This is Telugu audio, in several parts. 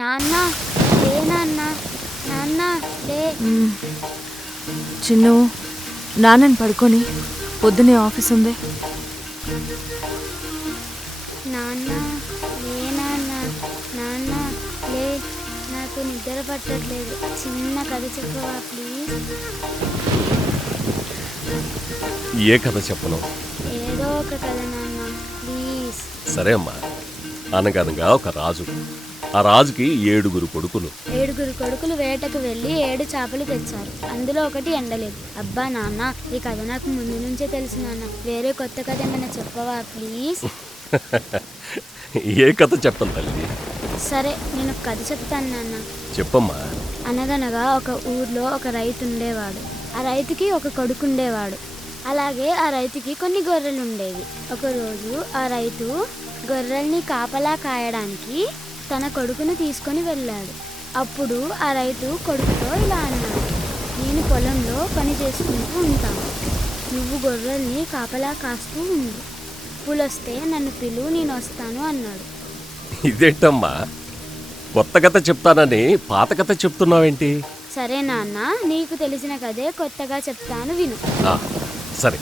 నాన్న లే నాన్న, నాన్న లే. చిన్ను, నాన్నని పడుకొని పొద్దునే ఆఫీస్ ఉంది. నాన్న లే నాన్న, నాన్న లే, నాకు నిద్ర పట్టట్లేదు. చిన్న కథ చెప్పవా ప్లీజ్? ఏ కథ చెప్పను? ఏదో ఒక కథ నాన్న ప్లీజ్. సరే అమ్మా. అనగనగా ఒక రాజు. ఆ రాజుకి 7 కొడుకులు. 7 కొడుకులు వేటకు వెళ్ళి 7 చేపలు తెచ్చారు. అందులో ఒకటి ఎండలేదు. అబ్బా నాన్న, ఈ కథ నాకు ముందు నుంచే తెలుసు నాన్న. వేరే కొత్త కథ ఏమైనా చెప్పవా ప్లీజ్? ఏ కథ చెప్పను తల్లి? సరే, నేను కథ చెప్తాను నాన్న. చెప్పమ్మా. అనగనగా ఒక ఊర్లో ఒక రైతు ఉండేవాడు. ఆ రైతుకి ఒక కొడుకు ఉండేవాడు. అలాగే ఆ రైతుకి కొన్ని గొర్రెలు ఉండేవి. ఒకరోజు ఆ రైతు గొర్రెల్ని కాపలా కాయడానికి తన కొడుకును తీసుకొని వెళ్ళాడు. అప్పుడు ఆ రైతు కొడుకుతో ఇలా అన్నాడు, నేను పొలంలో పని చేసుకుంటూ ఉంటాను, నువ్వు గొర్రెల్ని కాపలా కాస్తూ ఉండు, పూలొస్తే నన్ను పిలు, నేను వస్తాను అన్నాడు. ఇదేంటమ్మా, కొత్త కథ చెప్తానని పాత కథ చెప్తున్నావేంటి? సరే నాన్న, నీకు తెలిసిన కథే కొత్తగా చెప్తాను, విను. సరే.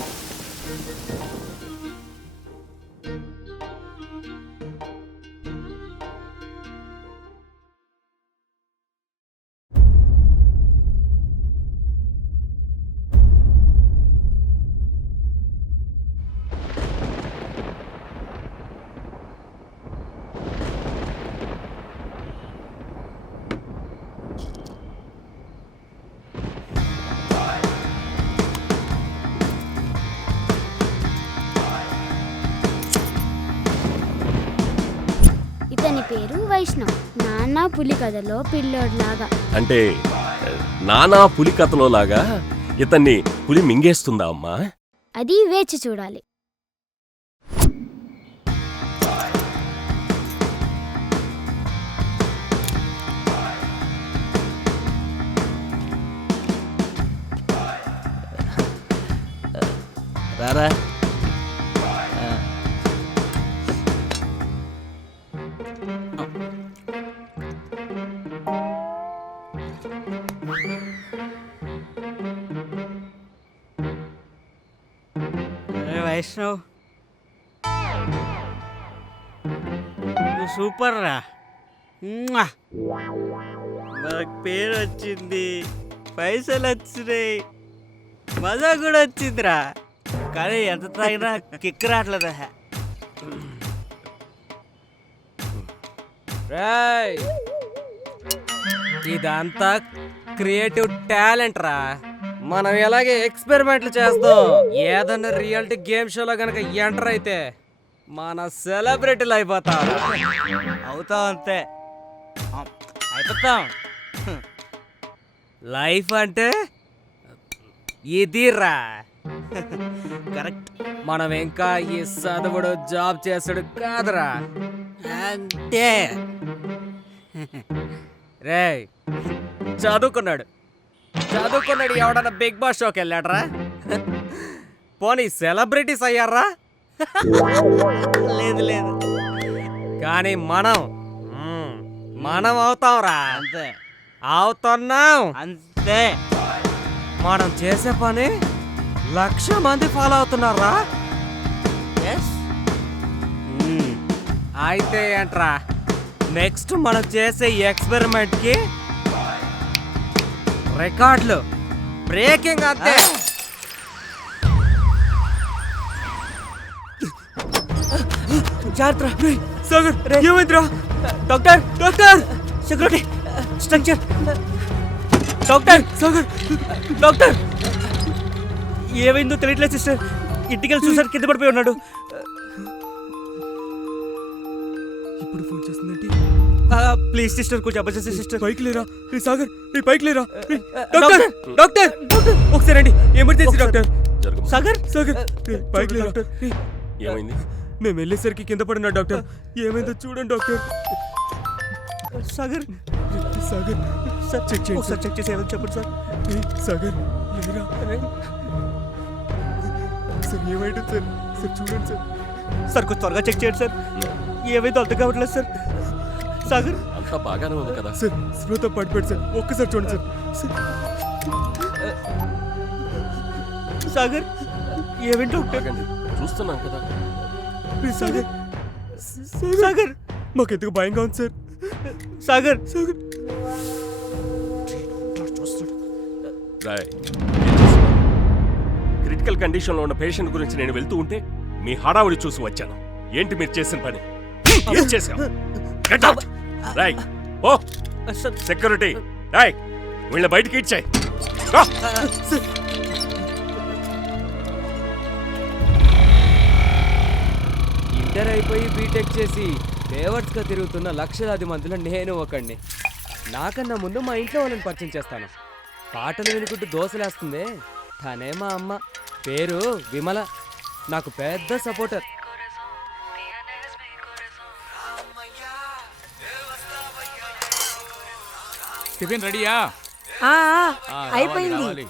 ఇతని పేరు వైష్ణవ్. నాన్న పులి కథలో పిల్లోడ్లాగా. అంటే నానా పులి కథలో లాగా ఇతన్ని పులి మింగేస్తుందా అమ్మా? అది వేచి చూడాలి. రారా. వైష్ణవ్, నువ్వు సూపర్ రా. మనకు పేరు వచ్చింది, పైసలు వచ్చినాయి, మజా కూడా వచ్చిందిరా. కానీ ఎంత తాగినా కిక్ రావట్లేదా? ఇదంతా క్రియేటివ్ టాలెంట్ రా. మనం ఎలాగే ఎక్స్పెరిమెంట్లు చేస్తాం. ఏదన్నా రియాలిటీ గేమ్ షోలో గనక ఎంటర్ అయితే మన సెలబ్రిటీలు అయిపోతాం. అవుతాం, అంతే అయిపోతాం. లైఫ్ అంటే ఇదిరా. కరెక్ట్. మనం ఇంకా ఈ చదువుడు జాబ్ చేసాడు కాదురా. అంటే రేయ్, చదువుకున్నాడు ఎవడన్నా బిగ్ బాస్ షోకి వెళ్ళాడరా? పోనీ సెలబ్రిటీస్ అయ్యారా? లేదు లేదు. కానీ మనం అవుతాంరా. అంతే అవుతున్నాం. అంతే. మనం చేసే పని 1,00,000 మంది ఫాలో అవుతున్నారా? అయితే ఏంట్రా, నెక్స్ట్ మనం చేసే ఎక్స్పెరిమెంట్ కి రికార్డులు బ్రేకింగ్. అంతే. జాగ్రత్త. సాగర్, ఏమైందిరా? Doctor, security, structure. Doctor, Sagar, doctor, ఏమైందో తెలియట్లేదు సిస్టర్. ఇంటికి చూసారు, కింద పడిపోయి ఉన్నాడు. ఇప్పుడు ఫోన్ చేస్తుందంటే ప్లీజ్ సిస్టర్, కొంచెం అబ్బచేసి సిస్టర్. పైకి లేరా సాగర్, పైకి లేరా. డాక్టర్ ఒకసారి రండి, ఎమర్జెన్సీ డాక్టర్. సాగర్ పైకి లేరా. ఏమైంది? మేము వెళ్ళేసరికి కింద పడినా డాక్టర్. ఏమైందో చూడండి డాక్టర్. సాగర్ సార్ చెక్ చేయండి సార్. చెక్ చేసి ఏమైనా చెప్పండి సార్. సాగర్ లేరా సార్, ఏమైంది సార్? సార్ చూడండి సార్. సార్ కొంచెం త్వరగా చెక్ చేయండి సార్. ఏమైందో అర్థం కావట్లేదు సార్. సాగర్ అంతా బాగానే ఉంది కదా? సార్ స్పృహ పడిపోయాడు సార్, ఒక్కసారి చూడండి సార్. సాగర్ ఏమేంటి డాక్టర్? ఆగండి, చూస్తున్నాం కదా. సాగర్ సాగర్ మాకెందుకు భయంగా ఉంది sir. Sagar Sagar Roy, critical condition లో ఉన్న పేషెంట్ గురించి నేను వెళ్తూ ఉంటే మీ హడావుడి చూసి వచ్చాను. ఏంటి మీరు చేసిన పని? ఏం చేశావు? Get out! రాయ్, ఓ సెక్యూరిటీ, రాయ్ వీళ్ళ బయటికి ఇచ్చాయి. ఇంటర్ అయిపోయి బీటెక్ చేసి బేవర్స్గా తిరుగుతున్న లక్షలాది మందిలో నేను ఒకడిని. నాకన్నా ముందు మా ఇంట్లో వాళ్ళని పరిచయం చేస్తాను. పాటలు వినుకుంటూ దోశలేస్తుందే తనే మా అమ్మ. పేరు విమల, నాకు పెద్ద సపోర్టర్. టిఫిన్ రెడీయా? అయిపోయింది.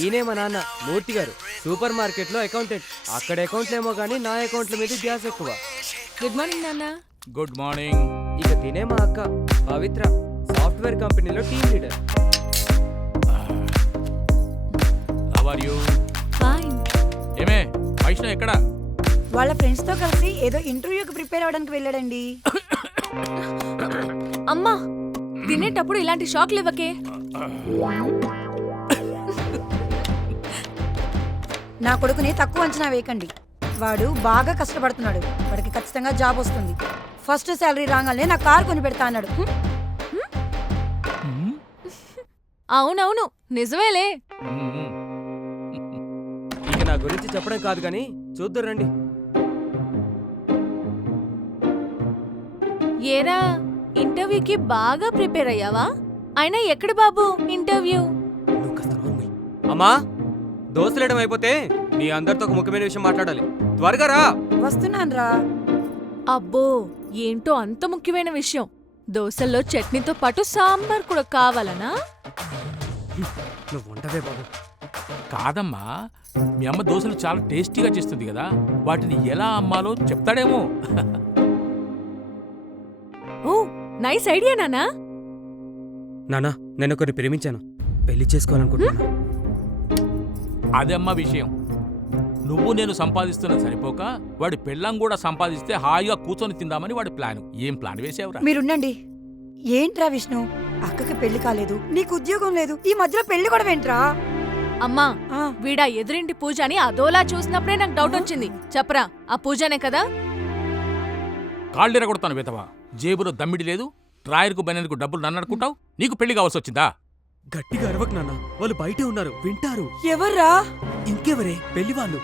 ఈయనే మా నాన్న మూర్తి గారు, సూపర్ మార్కెట్లో అకౌంటెంట్. అక్కడ అకౌంట్లేమో కానీ నా అకౌంట్ల మీద గ్యాస్ ఎక్కువ. గుడ్ మార్నింగ్ నాన్న. Good morning. ఇక తినే మా అక్క పవిత్ర, సాఫ్ట్వేర్ కంపెనీలో team leader. How are you? Fine. ఏమే వైష్ణవ్ ఎక్కడ? వాళ్ళ ఫ్రెండ్స్ తో కలిసి ఏదో ఇంటర్వ్యూకి ప్రిపేర్ అవ్వడానికి వెళ్ళాడండి. అమ్మా, తినేటప్పుడు ఇలాంటి షాక్లు ఇవ్వకే. నా కొడుకుని తక్కువ అంచనా వేయకండి. వాడు బాగా కష్టపడుతున్నాడు. వాడికి ఖచ్చితంగా జాబ్ వస్తుంది. ఫస్ట్ శాలరీ రాగానే నా కార్ కొని పెడతా అన్నాడు. అవునవును, నిజమేలే. ఇక నా గురించి చెప్పడం కాదు కానీ చూద్దరు రండి. ఏరా, ఇంటర్వ్యూకి బాగా ప్రిపేర్ అయ్యావా? అయినా ఎక్కడ బాబు ఇంటర్వ్యూ? అమ్మా, దోశలేయడం అయిపోతే నీ అందరితో ఒక ముఖ్యమైన విషయం మాట్లాడాలి. త్వరగా రా. వస్తున్నాను రా. అబ్బో, ఏంటో అంత ముఖ్యమైన విషయం. దోశల్లో చట్నీతో పాటు సాంబార్ కూడా కావాలనా? నువ్వు ఉండవే బాబు. కాదమ్మా, మీ అమ్మ దోశలు చాలా టేస్టీగా చేస్తుంది కదా, వాటిని ఎలా అమ్మాలో చెప్తాడేమో. ఓ, నైస్ ఐడియా నానా. నానా, నేను ఒకరిని ప్రేమించాను, పెళ్లి చేసుకోవాలనుకుంటున్నాను. అదమ్మా విషయం. నువ్వు నేను సంపాదిస్తున్నది సరిపోక వాడి పెళ్ళం కూడా సంపాదిస్తే హాయిగా కూర్చొని తిందామని వాడి ప్లాన్. ఏం ప్లాన్ వేసావురా? మీరుండండి. ఏంట్రా విష్ణు, అక్కకి పెళ్లి కాలేదు, నీకు ఉద్యోగం లేదు, ఈ మధ్యలో పెళ్లి కూడా ఏంట్రా? అమ్మా, ఆ, వీడా ఎదురింటి పూజని అదోలా చూసినప్పుడే నాకు డౌట్ వచ్చింది. చెప్పరా, ఆ పూజనే కదా? కాళ్ళెర కొడతాను వెతవా. జేబులో దమ్మిడి లేదు, డ్రాయర్కు బనేందుకు డబ్బులు నన్నడుకుంటావు. నీకు పెళ్లి కావాల్సి వచ్చిందా? గట్టిగా అరవకు నాన్న, వాళ్ళు బయటే ఉన్నారు, వింటారు. ఎవర్రా? ఇంకెవరే? పెళ్లి వాళ్ళు.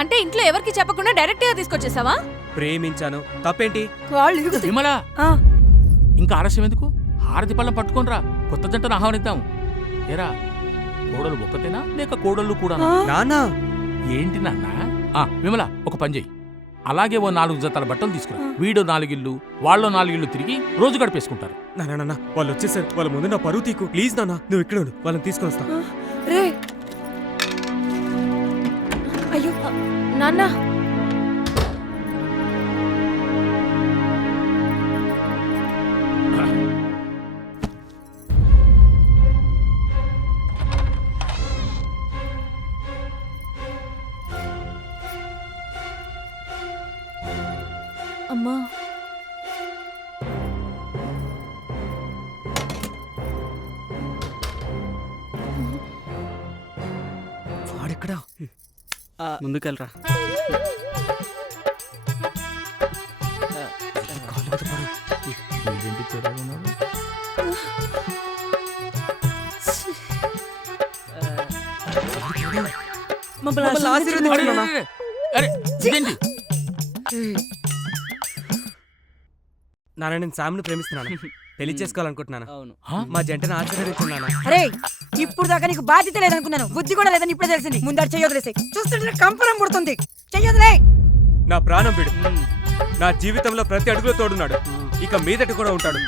అంటే ఇంట్లో ఎవరికి చెప్పకుండా డైరెక్ట్ గా తీసుకొచ్చేసావా? ప్రేమించాను, తప్పేంటి? కాళ్ళు ఇరుగుతాయి. విమలా, ఆ, ఇంకా ఆలస్యం ఎందుకు? హారతి పళ్ళం పట్టుకోనరా, కొత్త జంటను ఆహ్వానిద్దాం. ఎరా, కోడలు ఒక్కతేనా లేక కోడళ్ళు కూడా? ఆ. నానా, ఏంటి నాన్న? విమల, ఒక పని చెయ్యి. అలాగే ఓ 4 జతల బట్టలు తీసుకురా. వీడు 4 ఇళ్ళు, వాళ్ళు 4 ఇళ్ళు తిరిగి రోజు గడిపేసుకుంటారు. నాన్న వాళ్ళు వచ్చేసారు, వాళ్ళ ముందు నా పరువు తీకు. ప్లీజ్ నాన్న, నువ్వు ఇక్కడ ఉండు, వాళ్ళని తీసుకొని వస్తా. రే. అయ్యో, నాన్న, అమ్మా, వాడెక్కడా? ముందుకెళ్ళరా. వీడేంటి తేడాగా ఉన్నాడు? మమ్మల్ని ఆశీర్వదించు నాన్న. అరే, ఇదేంటి? నాన్న, నేను సామ్ని ప్రేమిస్తున్నాను, పెళ్లి చేసుకోవాలనుకుంటున్నాను. హా? మా జంటను ఆశీర్వదించున్నాను. అరే, ఇప్పుడు దాకా నీకు బాధ్యత లేదనుకున్నాను, బుద్ధి కూడా లేదని ఇప్పుడే తెలిసింది. ముందర చెయ్యొదిలేసే. చూస్తుంటే కంపరం పుడుతుంది. చెయ్యొదిలే. నా ప్రాణం వీడు, నా జీవితంలో ప్రతి అడుగులో తోడున్నాడు, ఇక మీదట కూడా ఉంటాడు.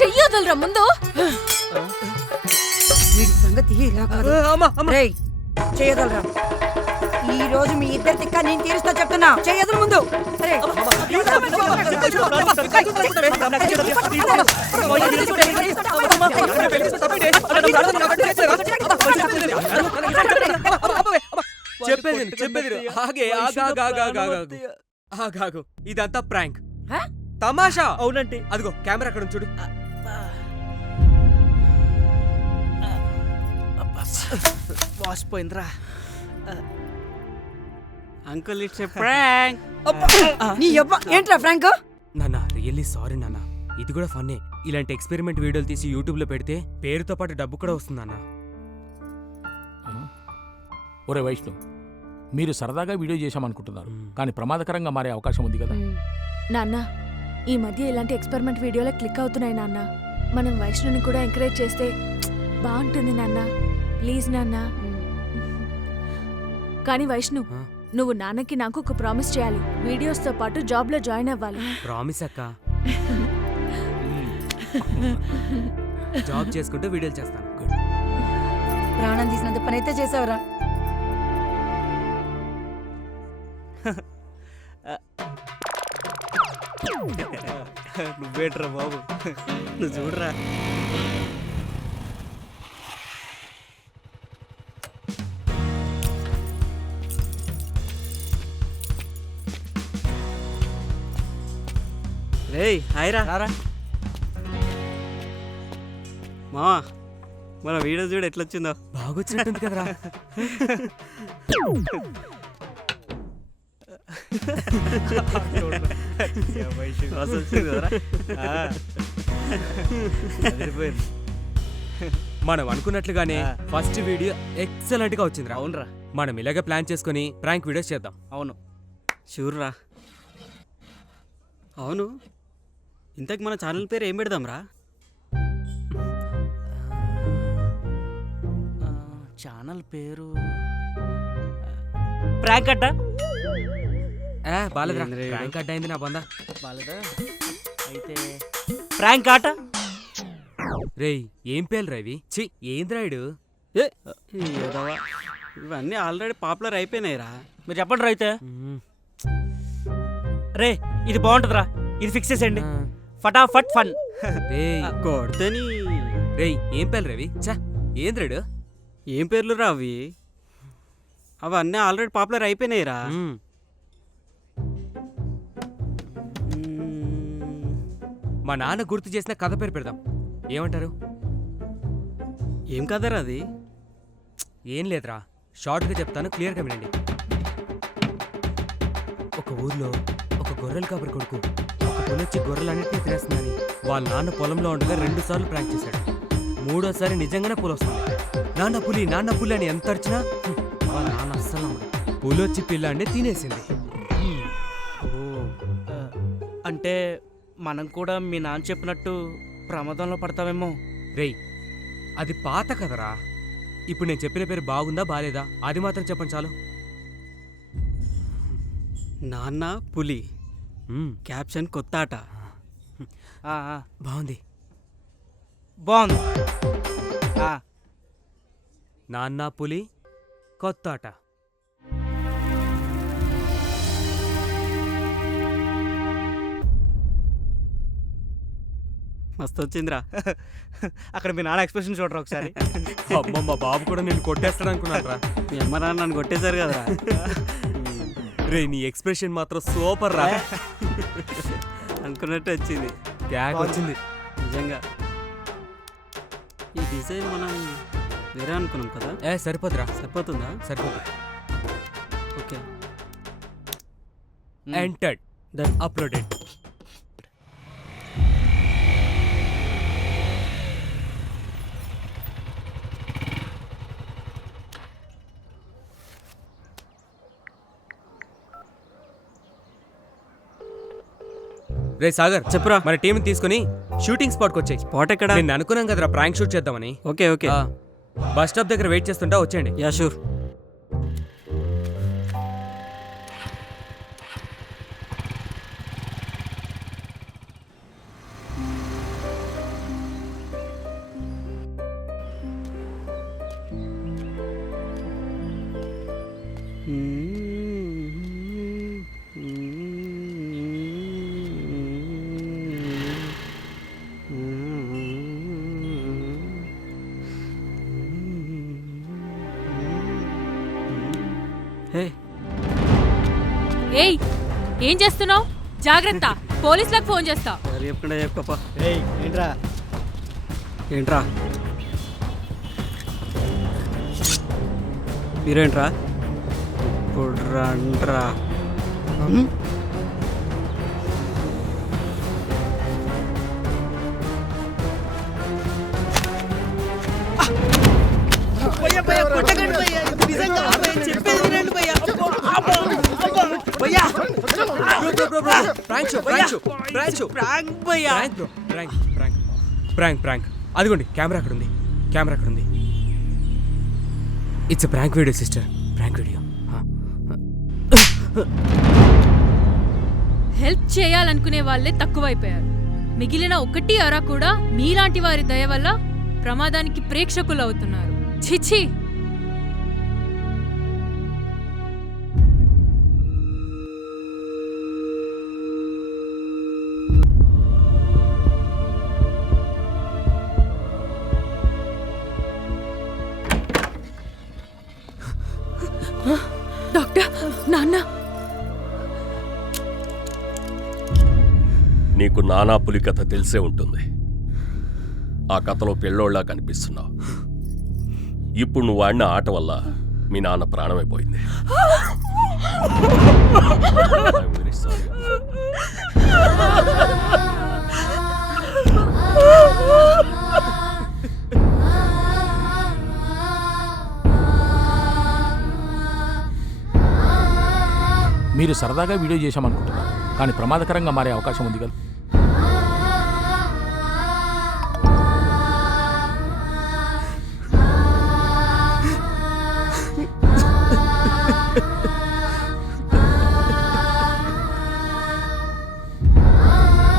చెయ్యొదలరా ముందు. వీడి సంగతి ఇలా కాదు. అమ్మా, అమ్మా. రేయ్, చెయ్యొదలరా. ఈ రోజు మీ ఇద్దరి తిక్క నేను తీరుస్తా చెప్తున్నా. చేయదులు ముందు. సరే చెప్పేది ఆగే ఆగాగు. ఇదంతా ప్రాంక్, తమాషా. అవునంటే అదిగో కెమెరా అక్కడ ఉంది చూడు. వాసిపోయిందిరా. Uncle it's a prank. నీ యవ్వ ఏంట్రా ఫ్రాంక్? నాన్న రియల్లీ సారీ నాన్న, ఇది కూడా ఫన్నే. ఇలాంటి ఎక్స్పెరిమెంట్ వీడియోలు తీసి యూట్యూబ్ లో పెడితే పేరుతో పాటు డబ్బు కూడా వస్తుంది అన్న. ఒరే వైష్ణు, మీరు సరదాగా వీడియో చేశామనుకుంటున్నారు, కానీ ప్రమాదకరంగా మారే అవకాశం ఉంది కదా. నాన్న, ఈ మధ్య ఇలాంటి ఎక్స్పెరిమెంట్ వీడియోలే క్లిక్ అవుతున్నాయి నాన్న. మనం వైష్ణుని కూడా ఎంకరేజ్ చేస్తే బాగుంటుంది నాన్న. ప్లీజ్ నాన్న. కానీ వైష్ణు, నువ్వు నాన్నకి నాకు ఒక ప్రామిస్ చేయాలి. వీడియోస్తో పాటు జాబ్లో జాయిన్ అవ్వాలి. ప్రామిస్ అక్క. జాబ్ చేసుకుంటూ వీడియోలు చేస్తాను. ప్రాణం తీసినంత పని అయితే చేసావురా. నువ్వేట్రా బాబు, నువ్వు చూడరా. రేయ్ హాయ్ రా. మావా, మన వీడియో చూడు ఎట్లొచ్చిందో. బాగొచ్చినట్టుంది కదరా. మనం అనుకున్నట్లుగానే ఫస్ట్ వీడియో ఎక్సలెంట్ గా వచ్చింది. అవునరా. మనం ఇలాగే ప్లాన్ చేసుకుని ప్రాంక్ వీడియోస్ చేద్దాం. అవును షూర్ రా. అవును, ఇంతకు మన ఛానల్ పేరు ఏం పెడదాం రా? ఛానల్ పేరు ప్రాంక్ అడ్డా. బాలేదురా, ఏంద్రా ప్రాంక్ అడ్డా అయింది నా బంద. బాలేదా? అయితే ప్రాంక్ ఆట. రేయ్ ఏం పేర్లు రా ఇవి? ఛీ ఏంద్రాయుడు. ఇవన్నీ ఆల్రెడీ పాపులర్ అయిపోయినాయిరా. మీరు చెప్పండి రా అయితే. రే ఇది బాగుంటుందిరా, ఇది ఫిక్స్ చేసేయండి. ఫటాఫట్ ఫన్. రేయ్ కొడితేని. రేయ్ ఏం పేర్లు రవి? ఛా ఏంద్రాయుడు. ఏం పేర్లు రా అవి? అవన్నీ ఆల్రెడీ పాపులర్ అయిపోయినాయిరా. మా నాన్న గుర్తు చేసిన కథ పేరు పెడదాం, ఏమంటారు? ఏం కదరా అది? ఏం లేదురా, షార్ట్గా చెప్తాను, క్లియర్గా వినండి. ఒక ఊర్లో ఒక గొర్రెల కాపరి కొడుకు ఒక పులొచ్చి గొర్రెలన్నింటినీ తినేస్తుందని వాళ్ళ నాన్న పొలంలో ఉండగా 2 సార్లు ప్రాంక్ చేశాడు. 3వసారి నిజంగానే పులి వస్తుంది. నాన్న పులి అని ఎంత అరిచినా వాళ్ళ నాన్న అస్సలు నమ్మడు. పులొచ్చి పిల్లాన్ని తినేసింది. అంటే మనం కూడా మీ నాన్న చెప్పినట్టు ప్రమాదంలో పడతామేమో. రేయ్ అది పాత కదరా, ఇప్పుడు నేను చెప్పిన పేరు బాగుందా బాలేదా అది మాత్రం చెప్పండి చాలు. నాన్న పులి, క్యాప్షన్ కొత్త ఆట. బాగుంది. నాన్న పులి కొత్త ఆట. మస్తు వచ్చిందిరా. అక్కడ మీ నాన్న ఎక్స్ప్రెషన్ చూడరా ఒకసారి. అమ్మ మా బాబు కూడా నేను కొట్టేస్తాడు అనుకున్నాను రా. మీ అమ్మ నాన్న నన్ను కొట్టేశారు కదరా. రే నీ ఎక్స్ప్రెషన్ మాత్రం సూపర్ రా. అనుకున్నట్టు వచ్చింది, క్యాక్ వచ్చింది నిజంగా. ఈ డిజైన్ మనం వేరే అనుకున్నాం కదా. సరిపోదురా. సరిపోతుందా? సరిపోదు. ఓకే. Entered, done, uploaded. రే సాగర్ చెప్పురా. మన టీం తీసుకుని షూటింగ్ స్పాట్కి వచ్చాయి. స్పాట్ ఎక్కడ? నేను అనుకున్నాం కదరా ప్రాంక్ షూట్ చేద్దామని. Okay okay. బస్ స్టాప్ దగ్గర వెయిట్ చేస్తుంటా, వచ్చేయండి. Yeah sure. ఏం చేస్తున్నావు? జాగ్రత్త, పోలీసులకు ఫోన్ చేస్తా. చెప్పకుండా చెప్పుకోపా. ఏంట్రా మీరేంట్రా ఇప్పుడు రండ్రా. ప్రాంక్ అదిగోండి కెమెరా అక్కడ ఉంది. It's prank video sister, prank video. Help చేయాలనుకునే వాళ్ళే తక్కువైపోయారు. మిగిలిన ఒకటి అరా కూడా మీలాంటి వారి దయ వల్ల ప్రమాదానికి ప్రేక్షకులు అవుతున్నారు. చిచి. డాక్టర్, నాన్న. నీకు నానా పులి కథ తెలిసే ఉంటుంది. ఆ కథలో పెళ్ళోళ్ళ కనిపిస్తున్నావు. ఇప్పుడు నువ్వు ఆడిన ఆట వల్ల మీ నాన్న ప్రాణమైపోయింది. I'm very sorry. మీరు సరదాగా వీడియో చేశామనుకుంటున్నారు, కానీ ప్రమాదకరంగా మారే అవకాశం ఉంది కదా.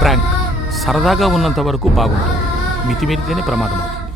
ప్రాంక్ సరదాగా ఉన్నంత వరకు బాగుంటుంది, మితిమీరితేనే ప్రమాదం అవుతుంది.